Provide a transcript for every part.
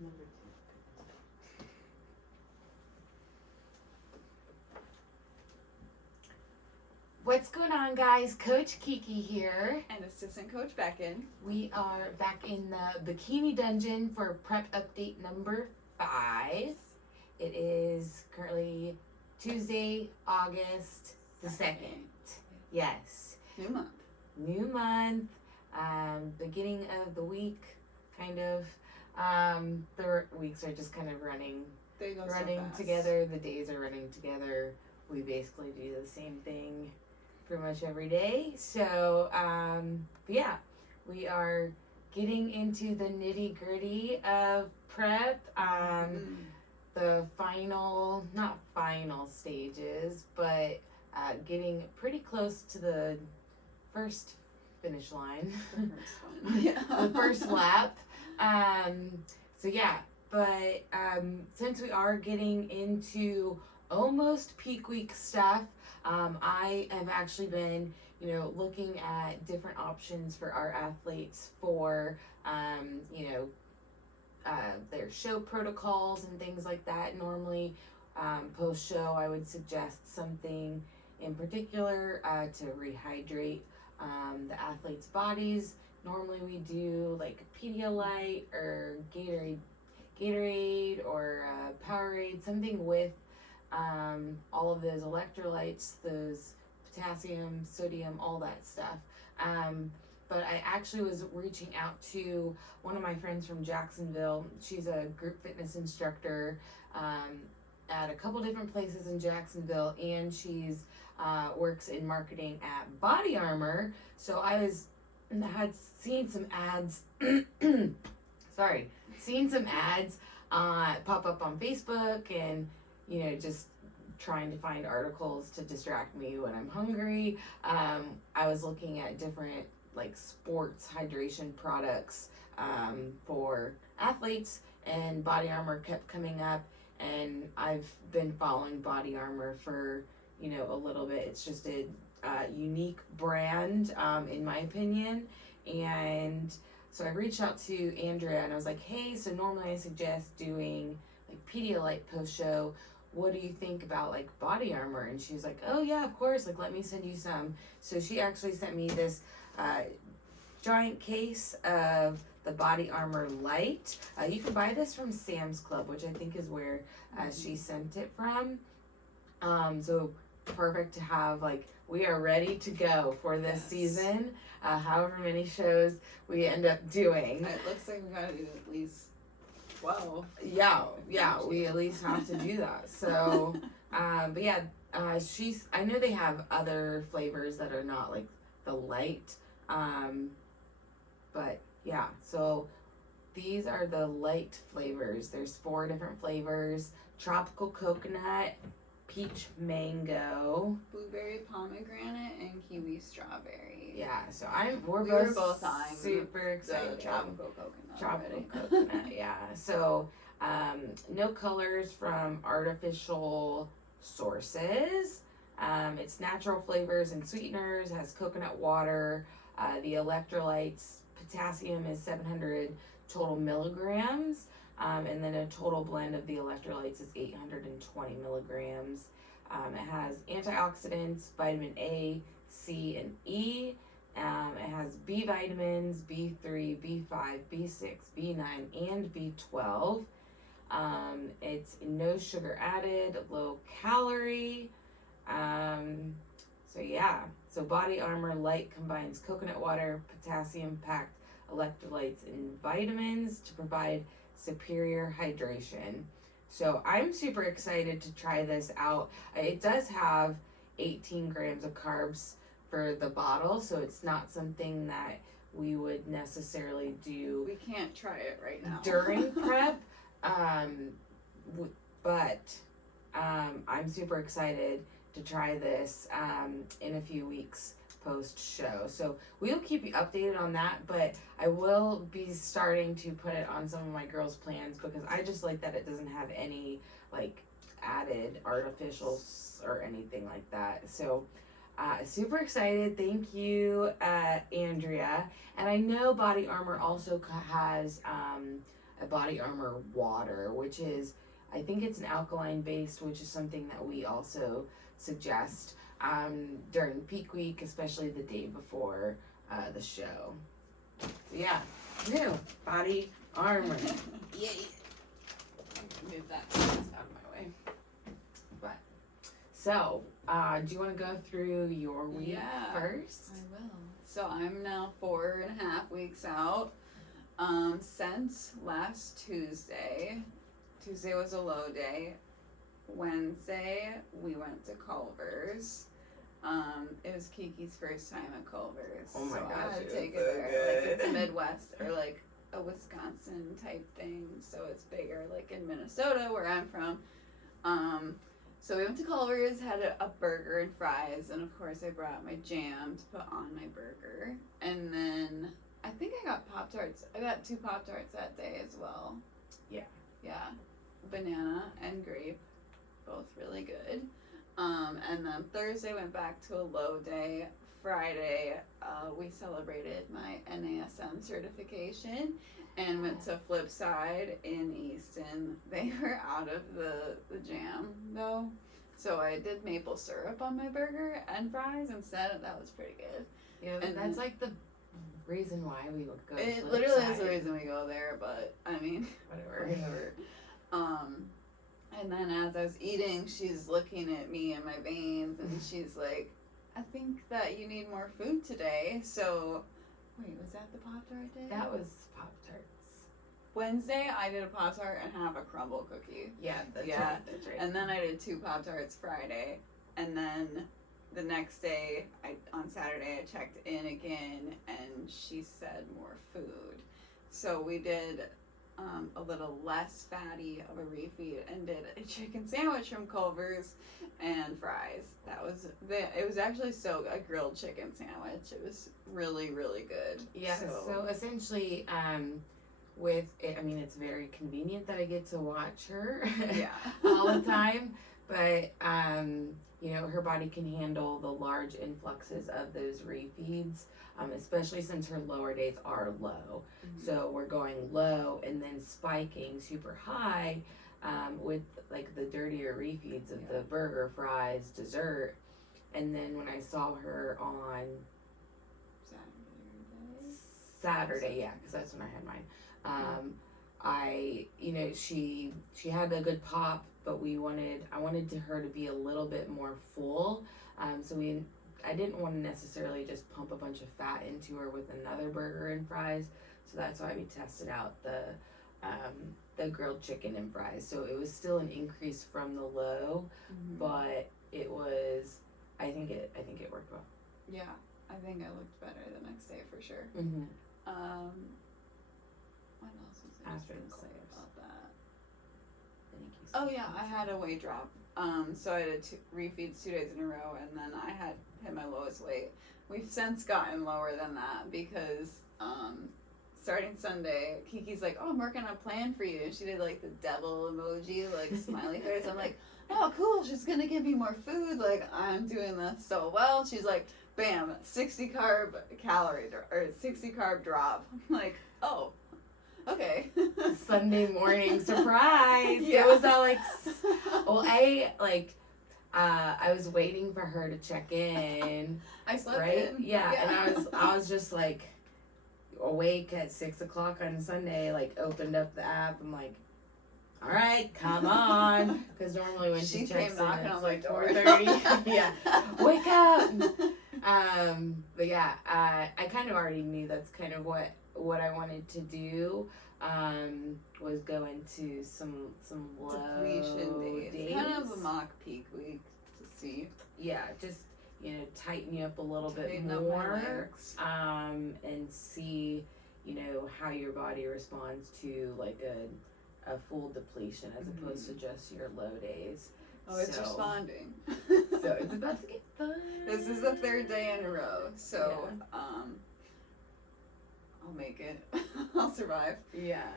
Number 2. What's going on, guys? Coach Kiki here. And Assistant Coach Becky. We are back in the Bikini Dungeon for prep update number 5. It is currently Tuesday, August the 2nd. Yes. New month. Beginning of the week, kind of. The weeks are just kind of running together. The days are running together. We basically do the same thing pretty much every day. So, yeah, we are getting into the nitty gritty of prep. The not final stages, but getting pretty close to the first finish line. The first one. Yeah. The first lap. So yeah, but since we are getting into almost peak week stuff, I have actually been, looking at different options for our athletes for, their show protocols and things like that. Normally, post-show, I would suggest something in particular to rehydrate the athletes' bodies. Normally we do like Pedialyte or Gatorade or Powerade, something with all of those electrolytes, those potassium, sodium, all that stuff. But I actually was reaching out to one of my friends from Jacksonville. She's a group fitness instructor at a couple different places in Jacksonville, and she's works in marketing at Body Armor. So I had seen some ads. Seen some ads pop up on Facebook, and just trying to find articles to distract me when I'm hungry. I was looking at different sports hydration products for athletes, and Body Armor kept coming up, and I've been following Body Armor for a little bit. It's just a unique brand in my opinion, and so I reached out to Andrea and I was like, hey, so normally I suggest doing Pedialyte post show. What do you think about Body Armor? And she was like, oh yeah, of course, let me send you some. So she actually sent me this giant case of the Body Armor Light. You can buy this from Sam's Club, which I think is where she sent it from. So perfect to have, we are ready to go for this season, however many shows we end up doing. It looks like we gotta do at least 12. Yeah, we at least have to do that. So, but yeah, I know they have other flavors that are not the light, but yeah, so these are the light flavors. There's 4 different flavors: tropical coconut, peach mango, blueberry pomegranate, and kiwi strawberry. Yeah, so we're both on super excited. The tropical coconut. Tropical coconut, yeah. So, no colors from artificial sources. It's natural flavors and sweeteners. Has coconut water. The electrolytes, potassium is 700 total milligrams. And then a total blend of the electrolytes is 820 milligrams. It has antioxidants, vitamin A, C, and E. It has B vitamins, B3, B5, B6, B9, and B12. It's no sugar added, low calorie. So Body Armor Light combines coconut water, potassium-packed electrolytes, and vitamins to provide superior hydration. So I'm super excited to try this out. It does have 18 grams of carbs for the bottle, so it's not something that we would necessarily do. We can't try it right now during prep, but I'm super excited to try this in a few weeks post show. So we'll keep you updated on that, but I will be starting to put it on some of my girls' plans because I just like that it doesn't have any added artificials or anything like that. So super excited. Thank you, Andrea. And I know Body Armor also has a Body Armor water, which is, I think it's an alkaline based, which is something that we also suggest during peak week, especially the day before the show. So yeah, new Body Armor. Yay! Move that out of my way. But so, do you want to go through your week first? I will. So I'm now 4.5 weeks out. Since last Tuesday. Tuesday was a low day. Wednesday we went to Culver's. It was Kiki's first time at Culver's. Oh my so gosh, I had to take so it there. good. Like, it's a Midwest or like a Wisconsin type thing, so it's bigger, like in Minnesota where I'm from. So we went to Culver's, had a burger and fries, and of course I brought my jam to put on my burger. And then I think I got Pop-Tarts. I got 2 Pop-Tarts that day as well. Yeah. Yeah. Banana and grape. Both really good. And then Thursday went back to a low day. Friday, we celebrated my NASM certification and went to Flipside in Easton. They were out of the jam though, so I did maple syrup on my burger and fries instead, and that was pretty good. Yeah, and that's like the reason why we would go. It literally is the reason we go there, but I mean, whatever. And then as I was eating, she's looking at me and my veins, and she's like, I think that you need more food today. So, wait, was that the Pop-Tart day? That was Pop-Tarts. Wednesday, I did a Pop-Tart and half a crumble cookie. Yeah, that's Yeah. right. That's right. And then I did 2 Pop-Tarts Friday. And then the next day, on Saturday, I checked in again, and she said more food. So we did a little less fatty of a refeed and did a chicken sandwich from Culver's and fries. It was actually a grilled chicken sandwich. It was really, really good. Yeah, so essentially, with it, I mean, it's very convenient that I get to watch her all the time, but you know, her body can handle the large influxes of those refeeds, especially since her lower days are low. Mm-hmm. So we're going low and then spiking super high with like the dirtier refeeds of the burger, fries, dessert. And then when I saw her on Saturday, yeah, because that's when I had mine. She had a good pop, but I wanted her to be a little bit more full. I didn't want to necessarily just pump a bunch of fat into her with another burger and fries. So that's why we tested out the grilled chicken and fries. So it was still an increase from the low, but it was, I think it worked well. Yeah, I think I looked better the next day for sure. Mm-hmm. What else was I After going the to say Culver's. about that? I think Oh yeah, I had a weight drop. So I did 2 refeeds 2 days in a row, and then I had hit my lowest weight. We've since gotten lower than that because starting Sunday, Kiki's like, "Oh, I'm working on a plan for you," and she did like the devil emoji, like smiley face. I'm like, "Oh, cool! She's gonna give me more food. Like I'm doing this so well." She's like, "Bam, 60 carb drop." I'm like, "Oh, okay." Sunday morning surprise. Yeah. It was all like, well, I was waiting for her to check in. I slept right? in. Yeah, and I was just like awake at 6:00 on Sunday. Like opened up the app. I'm like, all right, come on, because normally when she checks came knocking in, on it's my like door. 4:30. Yeah, wake up. But yeah, I kind of already knew that's kind of what I wanted to do. Was go into some low depletion days. Kind of a mock peak week to see. Yeah, just tighten you up a little bit Tighten up my more, legs. and see how your body responds to like a full depletion as opposed to just your low days. Oh, it's responding. So it's about to get fun. This is the 3rd day in a row, so I'll make it. I'll survive. Yeah.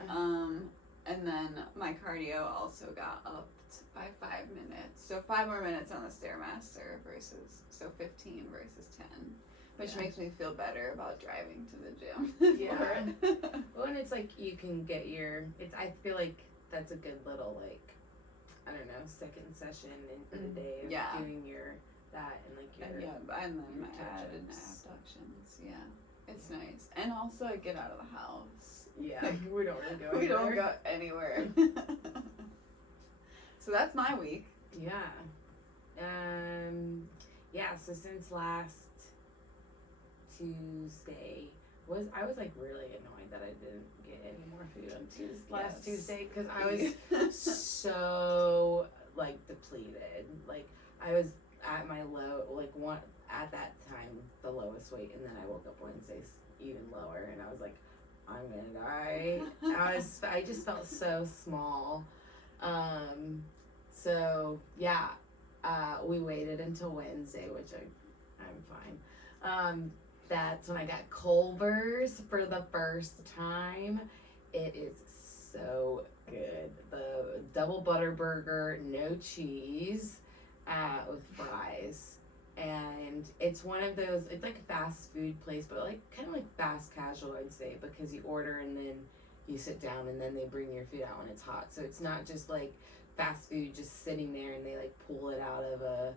And then my cardio also got upped by 5 minutes. So 5 more minutes on the Stairmaster 15 versus 10. Which makes me feel better about driving to the gym. Yeah. Well, and it's like you can get your. It's. I feel like that's a good little like, I don't know, second session in the day of doing your that and like your. And then your my abductions. Yeah, it's nice. And also I get out of the house. Yeah, we don't really go. We don't go anywhere. So that's my week. Yeah. Yeah. So since last Tuesday. I was like really annoyed that I didn't get any more food on last Tuesday because I was so like depleted. Like I was at my low, like one at that time the lowest weight, and then I woke up Wednesday even lower, and I was like, I'm gonna die. I just felt so small. So yeah, we waited until Wednesday, which I'm fine. That's when I got Culver's for the first time. It is so good. The double butter burger, no cheese, with fries. And it's one of those, it's like a fast food place, but like kind of like fast casual, I'd say, because you order and then you sit down and then they bring your food out when it's hot. So it's not just like fast food just sitting there and they like pull it out of a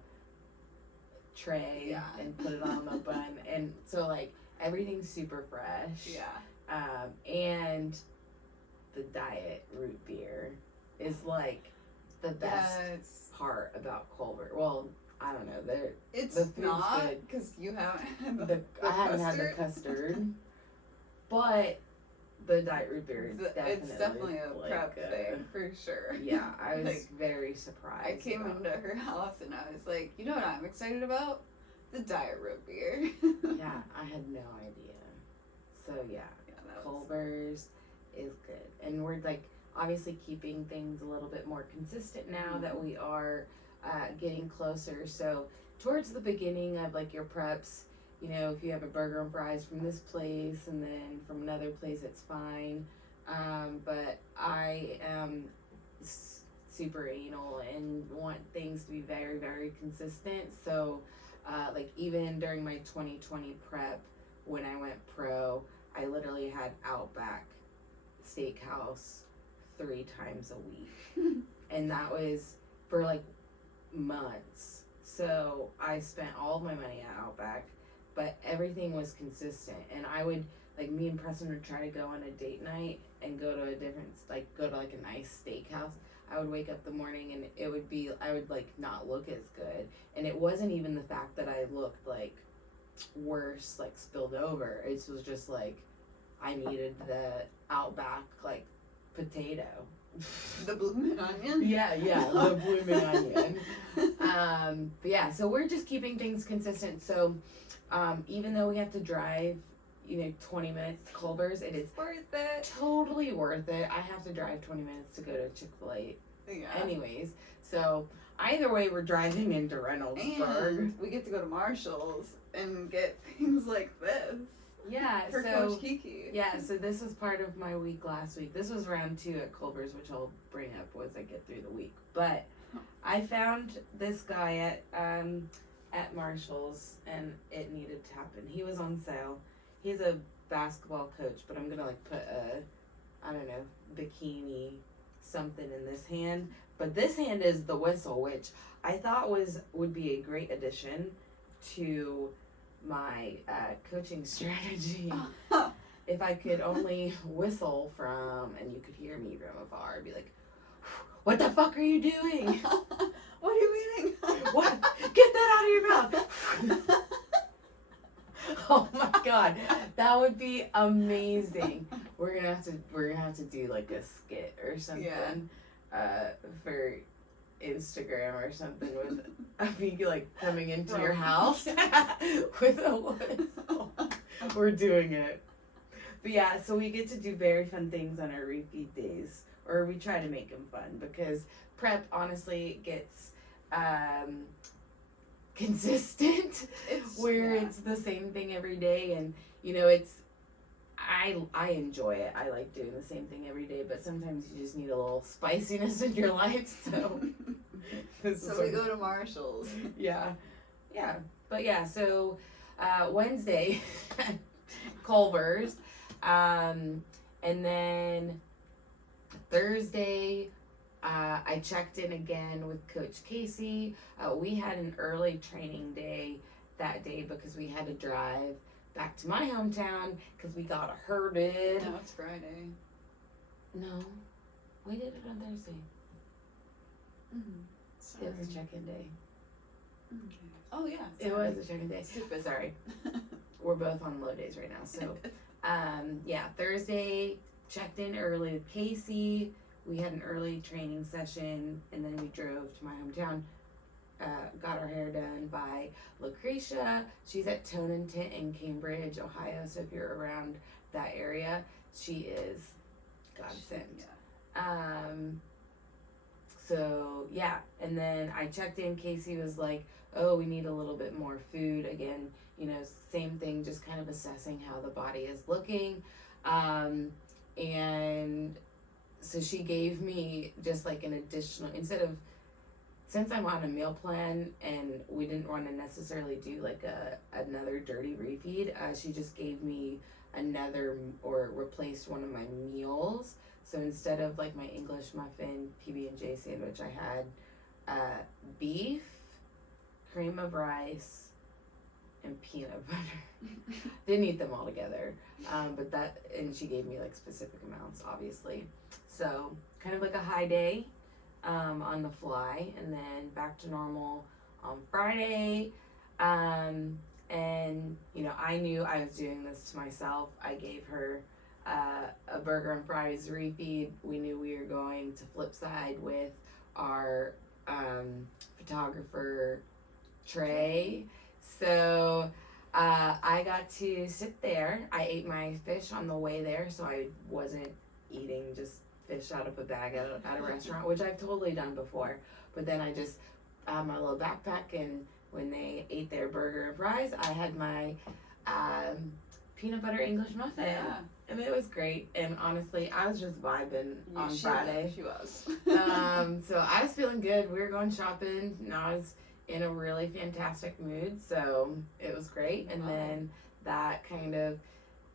tray and put it on a bun, and so like everything's super fresh. And the diet root beer is like the best part about Culver. Well, I don't know, the food's not good because you haven't had I haven't had the custard, but the diet root beer is definitely a prep thing for sure. Yeah, I was like, very surprised. I came into her house and I was like, you know what I'm excited about? The diet root beer. Yeah, I had no idea. So yeah Culver's is good, and we're like obviously keeping things a little bit more consistent now that we are getting closer. So towards the beginning of like your preps, you know, if you have a burger and fries from this place and then from another place, it's fine. But I am super anal and want things to be very, very consistent. So, like even during my 2020 prep, when I went pro, I literally had Outback Steakhouse 3 times a week. And that was for like months. So I spent all of my money at Outback, but everything was consistent. And I would, like, me and Preston would try to go on a date night and go to a different, like, go to like a nice steakhouse. I would wake up the morning and it would be, I would like not look as good. And it wasn't even the fact that I looked like worse, like spilled over. It was just like I needed the Outback like potato. The bloomin' onion? Yeah, the bloomin' onion. But yeah, so we're just keeping things consistent. So even though we have to drive, 20 minutes to Culver's, it is worth it. Totally worth it. I have to drive 20 minutes to go to Chick-fil-A. Yeah. Anyways, so either way, we're driving into Reynoldsburg. And we get to go to Marshall's and get things like this. Yeah, for Coach Kiki. Yeah, so this was part of my week last week. This was round 2 at Culver's, which I'll bring up as I get through the week. But I found this guy at Marshall's, and it needed to happen. He was on sale. He's a basketball coach, but I'm gonna like put a, I don't know, bikini something in this hand. But this hand is the whistle, which I thought would be a great addition to my coaching strategy. If I could only whistle from, and you could hear me from afar, I'd be like, "What the fuck are you doing? What are you eating? What? Get that out of your mouth!" Oh my god, that would be amazing. We're gonna have to do like a skit or something, for Instagram or something with me like coming into your house with a whistle. We're doing it. But yeah, so we get to do very fun things on our refeed days, or we try to make them fun, because prep honestly gets consistent, it's the same thing every day, and I enjoy it. I like doing the same thing every day, but sometimes you just need a little spiciness in your life. So we go to Marshall's. Yeah. But yeah, so Wednesday Culver's, and And then Thursday, I checked in again with Coach Casey. We had an early training day that day because we had to drive back to my hometown because we got herded. No, it's Friday. No, we did it on Thursday. Sorry. It was a check-in day. Okay. Oh yeah. It sorry. was a check-in day. Stupid. Sorry. We're both on low days right now. So, yeah, Thursday, checked in early with Casey. We had an early training session, and then we drove to my hometown. Got our hair done by Lucretia. She's at Tone and Tint in Cambridge, Ohio. So if you're around that area, she is godsend. Yeah. So yeah, and then I checked in. Casey was like, "Oh, we need a little bit more food." Again, you know, same thing, just kind of assessing how the body is looking. And so she gave me just like an additional, since I'm on a meal plan and we didn't want to necessarily do like another dirty refeed, she just gave me replaced one of my meals. So instead of like my English muffin PB&J sandwich, I had beef, cream of rice, and peanut butter. Didn't eat them all together, and she gave me like specific amounts, obviously. So kind of like a high day on the fly, and then back to normal on Friday. And you know, I knew I was doing this to myself. I gave her a burger and fries refeed. We knew we were going to Flipside with our photographer Trey. So I got to sit there. I ate my fish on the way there, so I wasn't eating just fish out of a bag at a restaurant, which I've totally done before. But then I just had my little backpack, and when they ate their burger and fries, I had my peanut butter English muffin. Yeah. And it was great. And honestly, I was just vibing on Friday. She was. So I was feeling good. We were going shopping, and I was in a really fantastic mood. So it was great. And then that kind of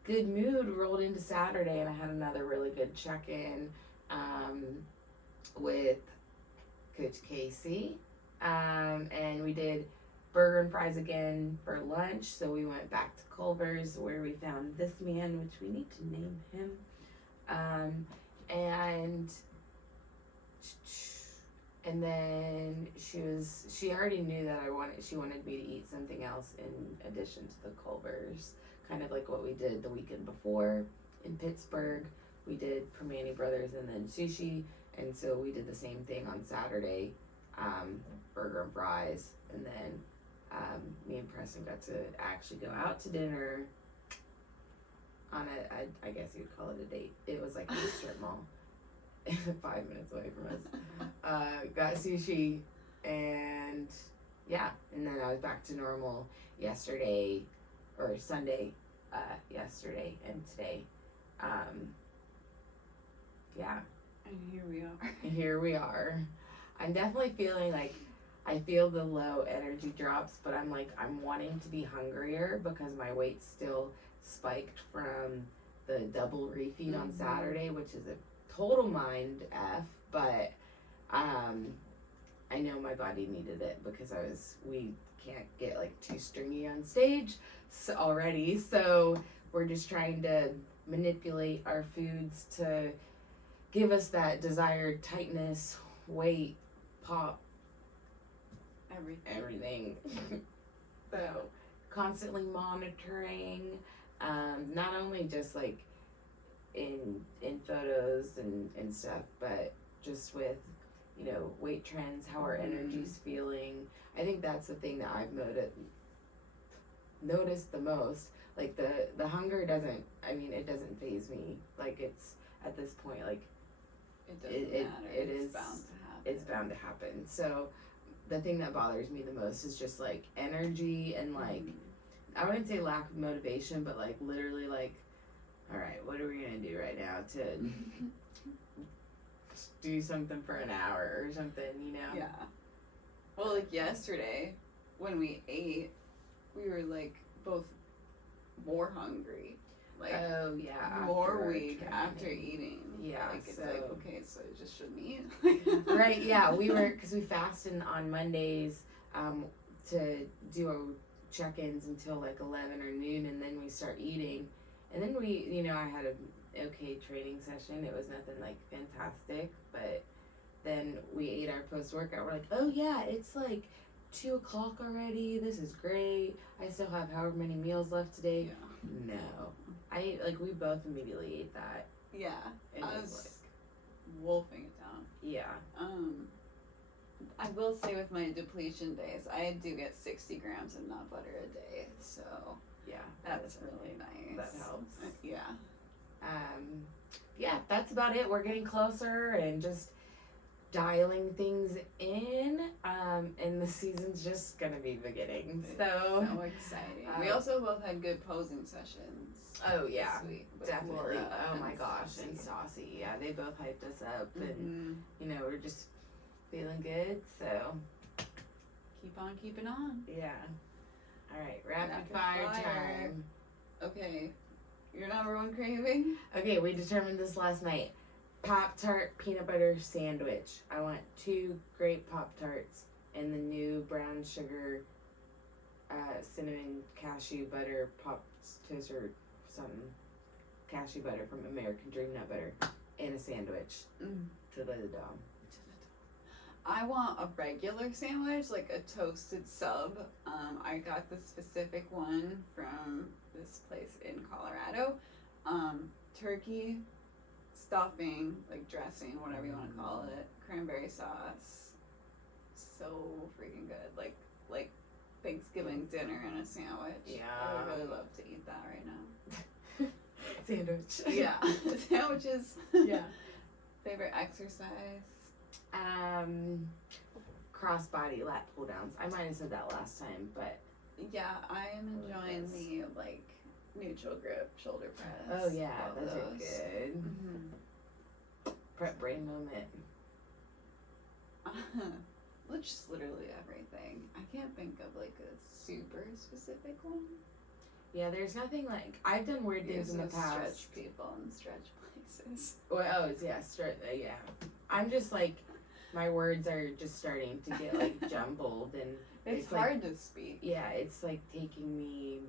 good mood rolled into Saturday, and I had another really good check-in with Coach Casey. And we did burger and fries again for lunch. So we went back to Culver's where we found this man, which we need to name him. And then she already knew that she wanted me to eat something else in addition to the Culver's, kind of like what we did the weekend before in Pittsburgh. We did Permane Brothers and then sushi, and so we did the same thing on Saturday, burger and fries, and then me and Preston got to actually go out to dinner on I guess you'd call it a date. It was like a strip mall 5 minutes away from us. Got sushi, and yeah, and then I was back to normal Sunday, yesterday and today. Yeah. And here we are. Here we are. I'm definitely feeling like I feel the low energy drops, but I'm wanting to be hungrier because my weight's still spiked from the double refeed on Saturday, which is a total mind F, but I know my body needed it because we can't get like too stringy on stage already, so we're just trying to manipulate our foods to give us that desired tightness, weight, pop, everything. So constantly monitoring, not only just like in photos and stuff, but just with, you know, weight trends, how our energy's feeling. I think that's the thing that I've noticed the most. Like the hunger doesn't faze me. Like it's at this point, like it doesn't matter. It's bound to happen. It's bound to happen. So the thing that bothers me the most is just like energy and like I wouldn't say lack of motivation, but like literally like, all right, what are we gonna do right now to do something for an hour or something, you know? Yeah. Well, like yesterday when we ate, we were like both more hungry. like oh yeah, more after weak training. after eating. Yeah, like it's so- like okay, so I just shouldn't eat. Right, yeah, we were, because we fasted on Mondays to do our check-ins until like 11 or noon, and then we start eating. And then we, you know, I had a okay training session. It was nothing like fantastic, but then we ate our post-workout. We're like, oh yeah, it's like 2 o'clock already. This is great. I still have however many meals left today. Yeah. No. We both immediately ate that. Yeah. And I it was was wolfing it down. yeah. I will say with my depletion days, I do get 60 grams of nut butter a day, so Yeah. that's really nice. That helps. Yeah. Yeah, that's about it. We're getting closer and just dialing things in. And the season's just gonna be beginning. So exciting. We also both had good posing sessions. oh yeah, this week with definitely. Laura Oh and my gosh, and Stassi. Stassi. Yeah, they both hyped us up, and Mhm. you know we're just feeling good. So Keep on keeping on. yeah. All right, rapid Rapid fire fire. time. Okay. Your number one craving? Okay, we determined this last night. Pop-Tart peanut butter sandwich. I want 2 grape Pop-Tarts and the new brown sugar cinnamon cashew butter pops toast or something. Cashew butter from American Dream Nut Butter and a sandwich to the dom. I want a regular sandwich, like a toasted sub. I got the specific one from this place in Colorado. Turkey, stuffing, like dressing, whatever you want to call it, cranberry sauce. So freaking good. Like Thanksgiving dinner and a sandwich. Yeah. I would really love to eat that right now. Sandwich. Yeah. Sandwiches. Yeah. Favorite exercise? Crossbody lat pull downs. I might have said that last time, but Yeah, I am enjoying Yes. the like neutral grip shoulder press. oh yeah, Love those are good. Mhm. Prep brain moment. Just literally everything. I can't think of like a super specific one. Yeah, there's nothing like I've done weird things in the past. Stretch people and stretch places. Well, oh, it's yeah. I'm just like, my words are just starting to get like jumbled, and It's like, hard to speak. yeah, it's like taking me.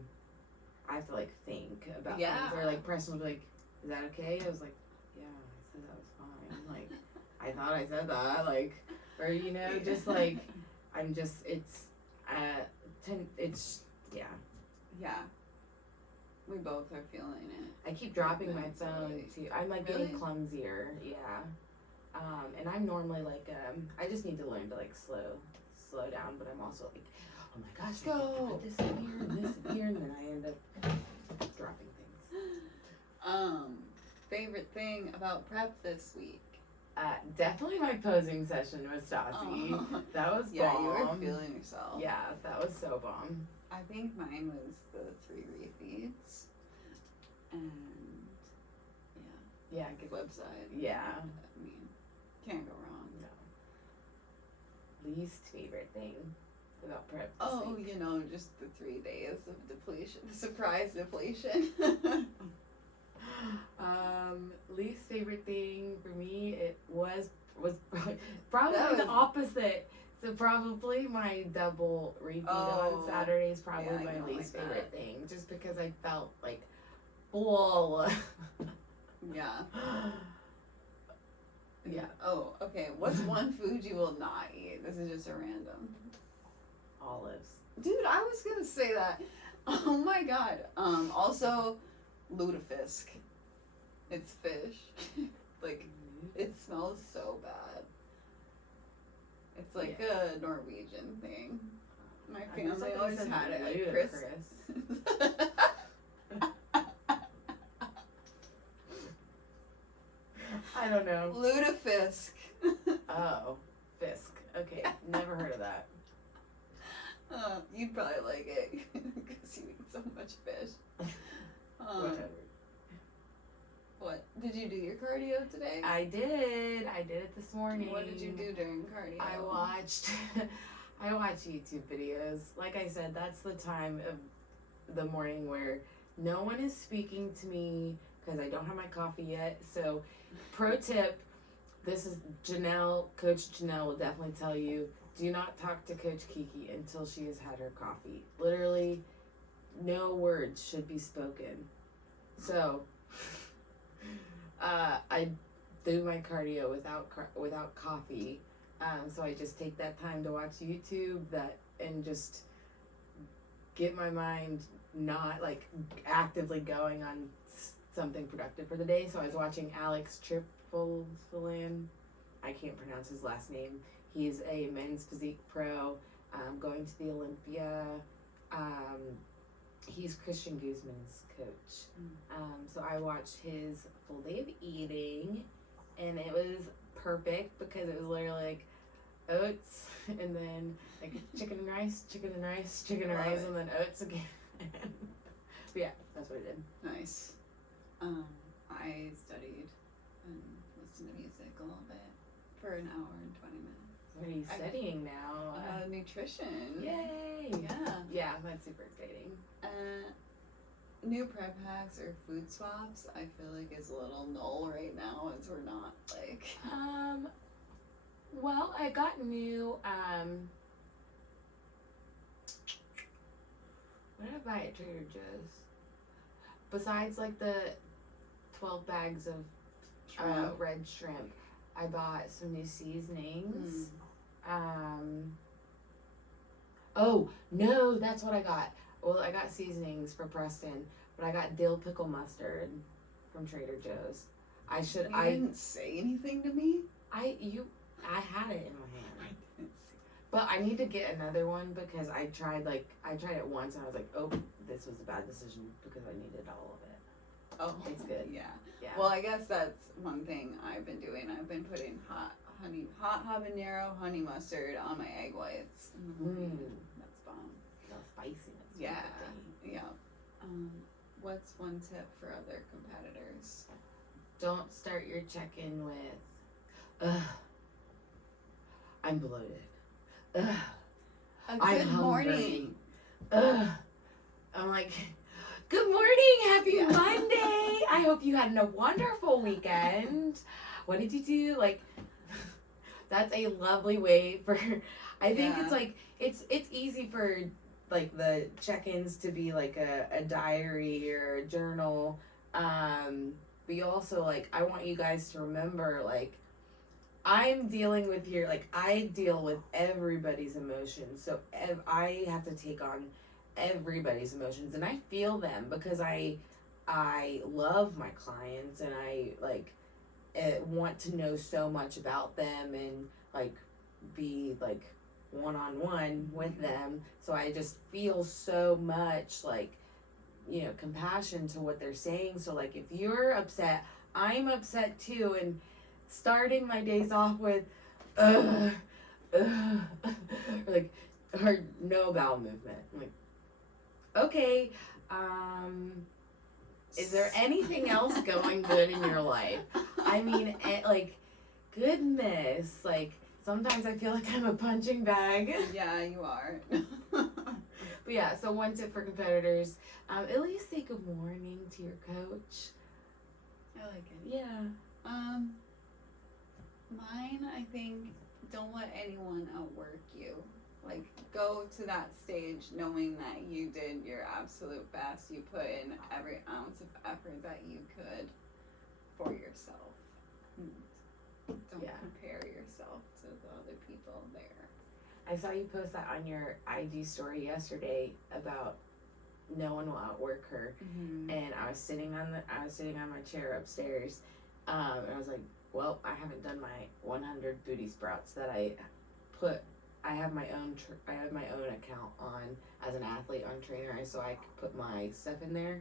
I have to like think about Yeah. things, or like Preston will be like, "Is that okay?" I was like, "Yeah, I said that was fine." Like, I thought I said that, like, or you know, just like, I'm just it's yeah. Yeah. We both are feeling it. I keep dropping my phone Mentally. too. I'm like Really? getting clumsier, yeah. And I'm normally like, I just need to learn to like slow down, but I'm also like, oh my gosh, I need to put this in here and this in here, and then I end up dropping things. Favorite thing about prep this week? Definitely my posing session with Stassi. Oh. That was Yeah, bomb. you were feeling yourself. Yeah, that was so bomb. I think mine was the 3 refeeds. And Yeah, good. flip side. Yeah. I mean, can't go wrong. No. Least favorite thing about prep. this Oh, week. you know, just the 3 days of depletion, the surprise depletion. Least favorite thing for me, it was probably That the was- opposite. So probably my double repeat Oh, on Saturday is probably yeah, I my don't least like favorite that. thing, just because I felt like full. Yeah. Yeah. Oh, okay. What's one food you will not eat? This is just a random. Olives. Dude, I was gonna say that. Oh my god. Also, lutefisk. It's fish. Like, it smells so bad. It's like a Norwegian thing. My I just family thought you always said had it at ludicrous. Christmas. I don't know. Lutefisk. Oh, Fisk. Okay, never heard of that. You'd probably like it because you eat so much fish. Whatever. What? Did you do your cardio today? I did it this morning. What did you do during cardio? I watched YouTube videos. Like I said, that's the time of the morning where no one is speaking to me because I don't have my coffee yet. So, pro tip, this is Janelle, Coach Janelle will definitely tell you, do not talk to Coach Kiki until she has had her coffee. Literally, no words should be spoken. So, I do my cardio without coffee. So I just take that time to watch YouTube and just get my mind not like actively going on something productive for the day. So I was watching Alex Tripolyan. I can't pronounce his last name. He's a men's physique pro, going to the Olympia. He's Christian Guzman's coach. So I watched his full day of eating, and it was perfect because it was literally like oats and then like chicken and rice, and then oats again. But yeah, that's what I did. Nice. I studied and listened to music a little bit for an hour and 20 minutes. What are you studying now? Nutrition. Yay! Yeah, that's super exciting. New prep hacks or food swaps, I feel like is a little null right now as we're not like. Well, I got new. What did I buy at Trader Joe's? Besides like the 12 bags of red shrimp, I bought some new seasonings. Oh no, that's what I got. Well, I got seasonings for Preston, but I got dill pickle mustard from Trader Joe's. You didn't say anything to me. I had it in my hand. But I need to get another one because I tried it once and I was like, oh, this was a bad decision because I needed all of it. Oh, it's good. Yeah. Yeah. Well, I guess that's one thing I've been doing. I've been putting hot habanero, honey mustard on my egg whites. That's bomb. No spiciness. Yeah. Yeah. What's one tip for other competitors? Don't start your check-in with, I'm bloated. I'm hungry. Morning. I'm like, good morning, happy Monday. I hope you had a wonderful weekend. What did you do? Like, that's a lovely way for, I think it's like, it's easy for like the check-ins to be like a diary or a journal. But you also like, I want you guys to remember like, I'm dealing with I deal with everybody's emotions. So I have to take on everybody's emotions and I feel them because I love my clients and I want to know so much about them and like be like one-on-one with them. So I just feel so much like, you know, compassion to what they're saying. So like if you're upset, I'm upset too. And starting my days off with or no bowel movement. I'm like, okay, is there anything else going good in your life? I mean, like, goodness, like, sometimes I feel like I'm a punching bag. Yeah, you are. But yeah, so one tip for competitors, at least say good morning to your coach. I like it. Yeah. Mine, I think, don't let anyone outwork you. Like, go to that stage knowing that you did your absolute best. You put in every ounce of effort that you could for yourself. Don't compare yourself to the other people there. I saw you post that on your IG story yesterday about no one will outwork her. And I was sitting on my chair upstairs, and I was like, well, I haven't done my 100 booty sprouts that I have my own account on as an athlete on Trainer, so I could put my stuff in there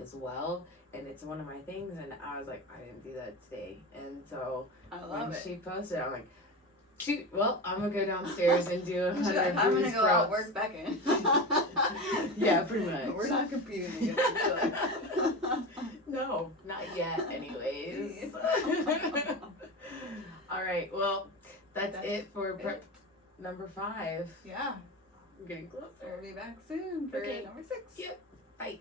as well, and it's one of my things. And I was like, I didn't do that today, and so when she posted, I'm like, shoot, well, I'm gonna go downstairs and do 100 I'm booty gonna go sprouts. outwork Becky. Yeah, pretty much. We're not competing against each other. No, not yet, anyways. All right, well, that's it for prep number 5. Yeah. We're getting closer. We'll be back soon for Okay. number 6. Yep. Bye.